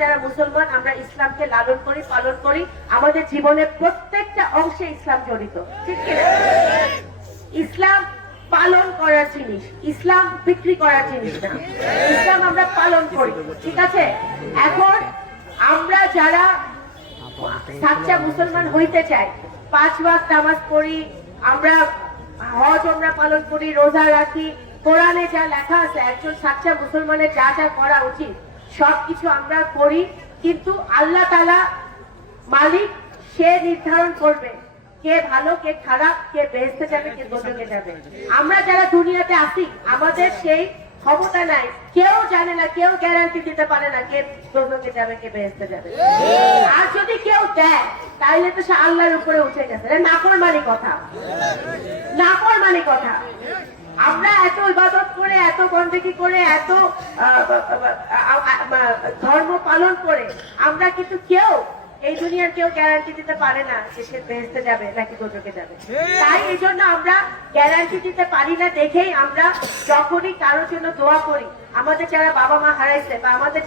যারা মুসলমান আমরা ইসলামকে লালন করি, পালন করি, আমাদের জীবনের প্রত্যেকটা অংশে ইসলাম জড়িত, ঠিক কিনা? ইসলাম পালন করার জিনিস, ইসলাম বিক্রি করার জিনিস না। ইসলাম আমরা পালন করি, ঠিক আছে? এখন আমরা যারা সাচ্চা মুসলমান হইতে চাই, 5 ওয়াক্ত নামাজ পড়ি, আমরা হজ ওমরা পালন করি, রোজা রাখি, কোরআনে যা লেখা আছে একজন সাচ্চা মুসলমানের যা যা করা উচিত সবকিছু আমরা করি, কিন্তু আল্লাহ তাআলা মালিক সে নির্ধারণ করবে কে ভালো কে খারাপ, কে বেহেশতে যাবে কে দোজখে যাবে। আমরা যারা দুনিয়াতে আসি আমাদের সেই ক্ষমতা নাই, কেউ জানে না, কেউ গ্যারান্টি দিতে পারে না কে দোজখে যাবে কে বেহেশতে যাবে। আর যদি কেউ দেয় তাহলে তো সে আল্লাহর উপরে উঠে গেছে, নাফরমানি কথা, নাফরমানি কথা। আমরা এত ইবাদত করে, এত বন্দেগী করে, এত ধর্ম পালন করে আমরা কিন্তু কেউ এই দুনিয়ার কেউ গ্যারান্টি দিতে পারে না যে সে বেহেশতে যাবে নাকি দোজখে যাবে। তাই এই জন্য আমরা গ্যারান্টি দিতে পারি না দেখেই আমরা যখনই কারোর জন্য দোয়া করি, আমাদের যারা বাবা মা হারাইছে বা আমাদের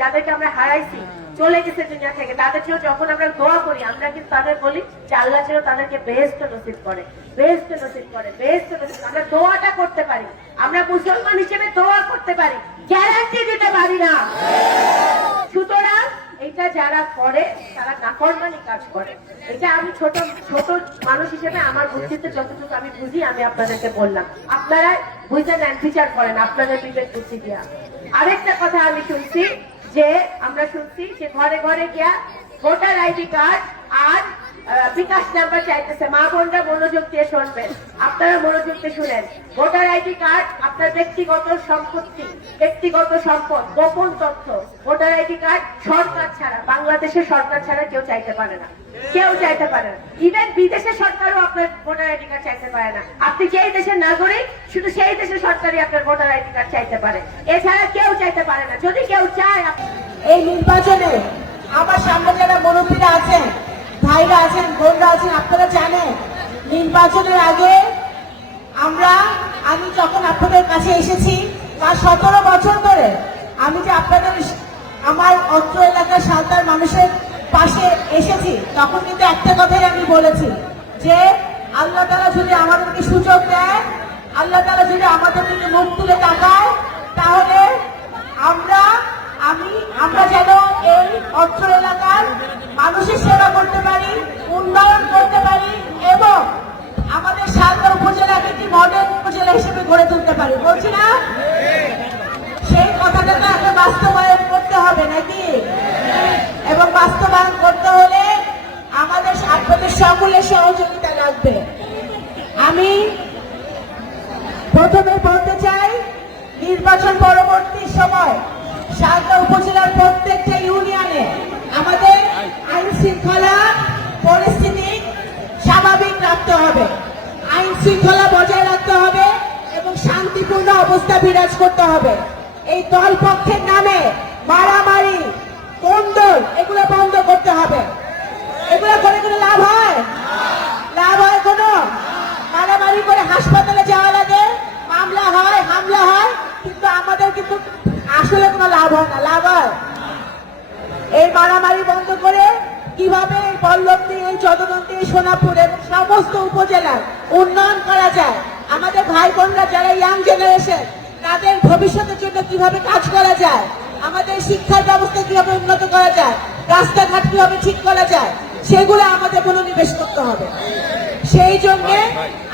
যাদেরকে আমরা হারাইছি চলে গেছে দুনিয়া থেকে, তাদের জন্য যখন আমরা দোয়া করি আমরা কিন্তু তাদের বলি যে আল্লাহ যেন তাদেরকে বেহেশত নসিব করে, বেহেশত নসিব করে, বেহেশত নসিব। আমরা দোয়াটা করতে পারি, আমরা মুসলমান হিসেবে দোয়া করতে পারি, গ্যারান্টি দিতে পারি না। সুতরাং এটা যারা করে তারা নাফরমানি কাজ করে। এটা আমি ছোট ছোট মানুষ হিসেবে আমার বুদ্ধিতে যতটুকু আমি বুঝি আমি আপনাদেরকে বললাম, আপনারা বুঝে নেন, বিচার করেন আপনাদের বিবেক বুদ্ধি দিয়া। আরেকটা কথা আমি শুনছি যে আমরা শুনছি যে ঘরে ঘরে গিয়া ভোটার আইডি কার্ড আর বিকাশ নাম্বার চাইতেছে। মা বোনরা মনোযোগ দিয়ে শুনবেন, আপনারা মনোযোগ দিয়ে শুনেন। ভোটার আইডি কার্ড আপনার ব্যক্তিগত সম্পত্তি, ব্যক্তিগত সম্পদ, গোপন তথ্য। ভোটার আইডি কার্ড সরকার ছাড়া, বাংলাদেশের সরকার ছাড়া কেউ চাইতে পারে না, কেউ চাইতে পারে না। ইভেন বিদেশের সরকারও আপনার ভোটার আইডি কার্ড চাইতে পারে না। আপনি যেই দেশের নাগরিক শুধু সেই দেশের সরকারই আপনার ভোটার আইডি কার্ড চাইতে পারে, এছাড়া কেউ চাইতে পারে না। যদি কেউ চায়, এই নির্বাচনে আমার সামনে যারা মুরব্বীরা আছেন, ভাইরা আছেন, বোনরা আছেন, আপনারা জানেন নির্বাচনের আগে আমি যখন আপনাদের কাছে এসেছি তার 17 বছর ধরে আমি যে আপনাদের আমার অত্র এলাকার সাঁওতাল মানুষের পাশে এসেছি, তখন কিন্তু একটা কথাই আমি বলেছি যে আল্লাহ তাআলা যদি আমাদেরকে সুযোগ দেয়, আল্লাহ তাআলা যদি আমাদের দিকে মুখ তুলে তাকায়, তাহলে আমরা যেন এই অত্র এলাকার মানুষের সেবা করতে পারি, উন্নয়ন করতে পারি এবং আমাদের সাঁওতাল উপজেলাকে একটি মডেল উপজেলা হিসেবে গড়ে তুলতে পারি। বলছি না? সেই কথাটাকে আগে বাস্তবায়ন করতে হবে নাকি? এবং বাস্তবায়ন করতে হলে আমাদের আপনাদের সকলের সহযোগিতা লাগবে। আমি প্রথমে বলতে চাই, নির্বাচন পরবর্তী সময় সাঁওতাল উপজেলার প্রত্যেকটা ইউনিয়নে আমাদের আইন শৃঙ্খলা পরিস্থিতি স্বাভাবিক রাখতে হবে, আইন শৃঙ্খলা বজায় রাখতে হবে এবং শান্তিপূর্ণ অবস্থা বিরাজ করতে হবে। এই দল পক্ষের নামে মারামারি, কোন্দল এগুলো বন্ধ করতে হবে। এগুলো করে কোনো লাভ হয়? লাভ হয় কোনো? মারামারি করে হাসপাতালে যাওয়া লাগে, মামলা হয়, হামলা হয়, কিন্তু আমাদের কিন্তু আসলে কোনো লাভ হয় না। লাভ হয়? এই মারামারি বন্ধ করে কিভাবে এই পল্লবী, এই যদুবন্তী, এই সোনাপুর এবং সমস্ত উপজেলার উন্নয়ন করা যায়, আমাদের ভাই বোনরা যারা ইয়াং জেনারেশন তাদের ভবিষ্যতের জন্য কিভাবে কাজ করা যায়, আমাদের শিক্ষার ব্যবস্থা কিভাবে উন্নত করা যায়, রাস্তাঘাট কিভাবে ঠিক করা যায়, সেগুলো আমাদের মনোনিবেশ করতে হবে। সেই জন্য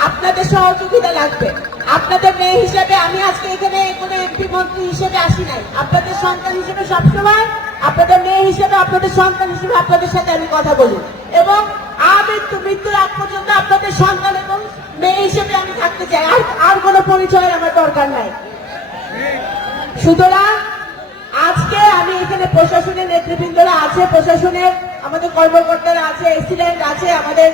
আপনাদের সহযোগিতা লাগবে। আপনাদের মেয়ে হিসেবে আমি আজকে এখানে কোনো এমপি মন্ত্রী হিসেবে আসি নাই, আপনাদের সন্তান হিসেবে সবসময়, আপনাদের মেয়ে হিসেবে, আপনাদের সন্তান হিসেবে আপনাদের সাথে আমি কথা বলি এবং মৃত্যুর আগ পর্যন্ত আপনাদের সন্তান এবং মেয়ে হিসেবে আমি থাকতে চাই। আর কোনো পরিচয়ের আমার দরকার নাই। সুতরাং আজকে আমি এখানে প্রশাসনের নেতৃবৃন্দরা আছে, প্রশাসনের আমাদের কর্মকর্তারা আছে, এসিডেন্ট আছে, আমাদের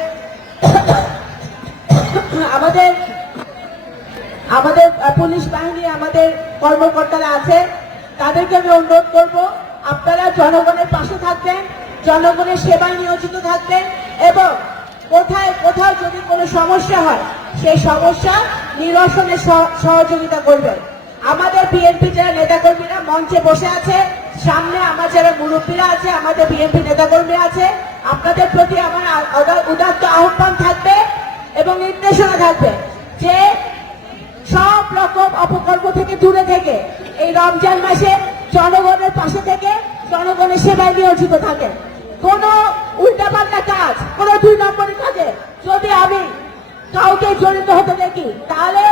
পুলিশ বাহিনী, আমাদের কর্মকর্তারা আছে, তাদেরকে আমি অনুরোধ করব আপনারা জনগণের পাশে থাকবেন, জনগণের সেবায় নিয়োজিত থাকবেন এবং কোথাও যদি কোনো সমস্যা হয় সেই সমস্যা নিরসনে সহযোগিতা করবেন। বিএনপি যারা নেতাকর্মীরা মঞ্চে বসে আছে, সামনে আমার যারা মুরব্বীরা আছে, আমাদের বিএনপি নেতাকর্মী আছে, আপনাদের প্রতি আমার উদাত্ত আহ্বান থাকবে এবং নির্দেশনা থাকবে যে সব রকম অপকর্ম থেকে দূরে থেকে এই রমজান মাসে জনগণের পাশে থেকে জনগণের সেবায় নিয়োজিত থাকে। কোন উল্টাপাল্টা কাজ, কোন 2 নম্বরের কাজে যদি আমি কাউকে জড়িত হতে দেখি, তাহলে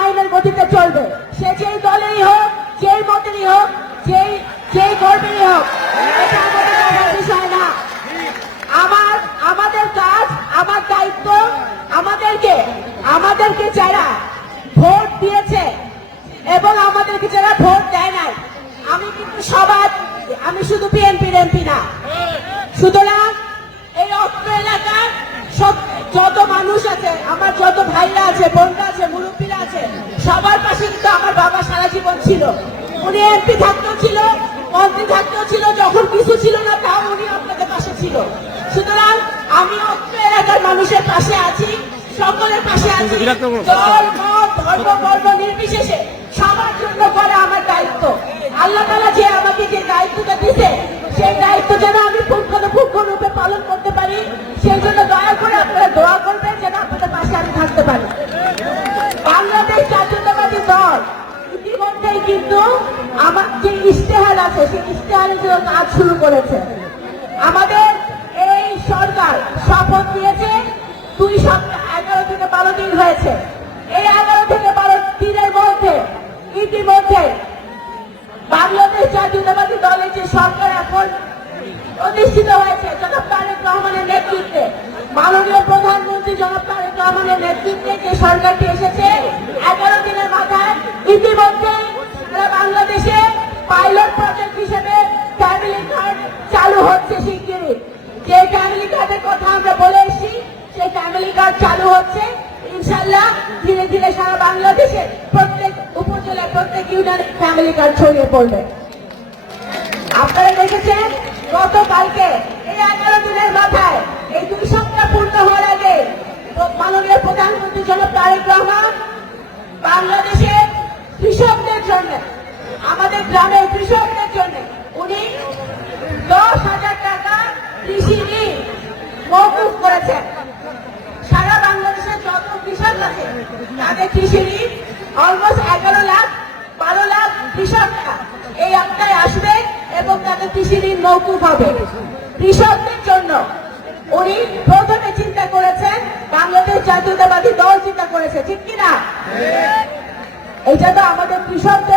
আইনের গতিতে চলবে। সে যেই দলেরই হোক, যেই মতেরই হোক, যেই কর্মীরই হোক, এটা আমাদের দেখার বিষয় না। আমাদের কাজ, আমার দায়িত্ব, আমাদেরকে যারা ভোট দিয়েছে এবং আমাদেরকে যারা ভোট দেয় নাই, আমি কিন্তু আমি শুধু বিএনপির এমপি না। সুতরাং এই অত্র এলাকার যত মানুষ আছে, আমার যত ভাইরা আছে, বোনরা আছে, মুরব্বীরা আছে, সবার পাশে কিন্তু আমার বাবা সারা জীবন ছিল। উনি এমপি থাকতেও ছিল, মন্ত্রী থাকতেও ছিল, যখন কিছু ছিল না তাও উনি আপনাদের পাশে ছিল। সুতরাং আমি অত্র এলাকার মানুষের পাশে আছি, সকলের পাশে আছি। দল, মত, ধর্ম, বর্ণ নির্বিশেষে সবার জন্য করা আমার দায়িত্ব। আল্লাহ তাআলা যে আমাকে যে দায়িত্বটা দিতে, সেই দায়িত্ব যেন আমি পুঙ্খানুপুঙ্খরূপে পালন করতে পারি, সেই জন্য দয়া করে আপনারা দোয়া করবেন যেন আপনাদের পাশে আমি থাকতে পারি। বাংলাদেশ জাতীয়তাবাদী দল ইতিমধ্যেই কিন্তু আমার যে ইশতেহার আছে, সেই ইশতেহারের জন্য কাজ শুরু করেছে। আমাদের এই সরকার শপথ নিয়েছে 2 সপ্তাহ, 11 থেকে 12 দিন হয়েছে। এই 11 থেকে 12 দিনের মধ্যে ইতিমধ্যে বাংলাদেশ জাতীয়তাবাদী দলের যে সরকার এখন প্রতিষ্ঠিত হয়েছে জনাব তারেক রহমানের নেতৃত্বে, মাননীয় প্রধানমন্ত্রী জনাব তারেক রহমানের নেতৃত্বে যে সরকারটি এসেছে, 11 দিনের মাথায় ইতিমধ্যে সারা বাংলাদেশে পাইলট প্রজেক্ট হিসেবে ফ্যামিলি কার্ড চালু হচ্ছে শিগগিরই। যে ফ্যামিলি কার্ডের কথা আমরা বলে এসেছি, সেই ফ্যামিলি কার্ড চালু হচ্ছে। ইনশাল্লাহ ধীরে ধীরে সারা বাংলাদেশে প্রত্যেক উপজেলায়, প্রত্যেক ইউনিয়নে ফ্যামিলি কার্ড ছড়িয়ে পড়বে। আপনারা দেখেছেন গতকালকে এই 11 দিনের মাথায়, এই 2 সপ্তাহ পূর্ণ হওয়ার আগে মাননীয় প্রধানমন্ত্রী জনাব তারেক রহমান বাংলাদেশে কৃষকদের জন্য, আমাদের গ্রামের কৃষকদের জন্য উনি 10,000 টাকা কৃষি ঋণ মওকুফ করেছেন। সারা বাংলাদেশের যত কৃষক আছে তাদের কৃষি ঋণ অলমোস্ট 11 লাখ 12 লাখ কৃষকরা এই আওতায় আসবে এবং তাদের কৃষি ঋণ মওকুফ হবে। কৃষকদের জন্য উনি প্রথমে চিন্তা করেছেন, বাংলাদেশ জাতীয়তাবাদী দল চিন্তা করেছে, ঠিক কিনা? এইটা তো আমাদের কৃষকদের